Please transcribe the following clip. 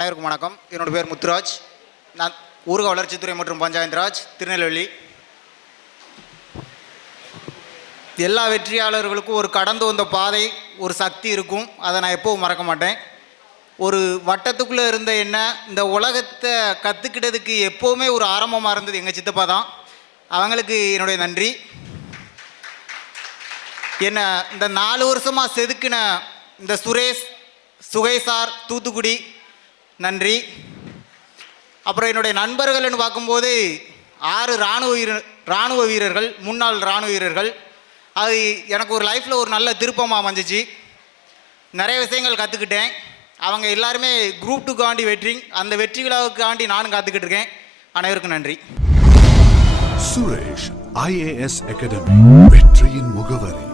அனைவருக்கும் வணக்கம். என்னோட பேர் முத்துராஜ். நான் ஊரக வளர்ச்சித்துறை மற்றும் பஞ்சாயத்து ராஜ், திருநெல்வேலி. எல்லா வெற்றியாளர்களுக்கும் ஒரு கடந்து வந்த பாதை, ஒரு சக்தி இருக்கும். அதை நான் எப்போவும் மறக்க மாட்டேன். ஒரு வட்டத்துக்குள்ளே இருந்த என்ன இந்த உலகத்தை கற்றுக்கிட்டதுக்கு எப்போவுமே ஒரு ஆரம்பமாக இருந்தது எங்கள் சித்தப்பா தான். அவங்களுக்கு என்னுடைய நன்றி. என்னை இந்த 4 வருஷமாக செதுக்கின இந்த சுகேசார் தூத்துக்குடி நன்றி. அப்புறம் என்னுடைய நண்பர்கள்னு பார்க்கும்போது 6 இராணுவ வீரர்கள், முன்னாள் இராணுவ வீரர்கள். அது எனக்கு ஒரு லைஃப்பில் ஒரு நல்ல திருப்பமாக அமைஞ்சிச்சு. நிறைய விஷயங்கள் கற்றுக்கிட்டேன். அவங்க எல்லாருமே குரூப் 2க்காண்டி அந்த வெற்றி விழாவுக்காண்டி நானும் காத்துக்கிட்டு இருக்கேன். அனைவருக்கும் நன்றி. சுரேஷ் IAS அகாடமி, வெற்றியின் முகவரி.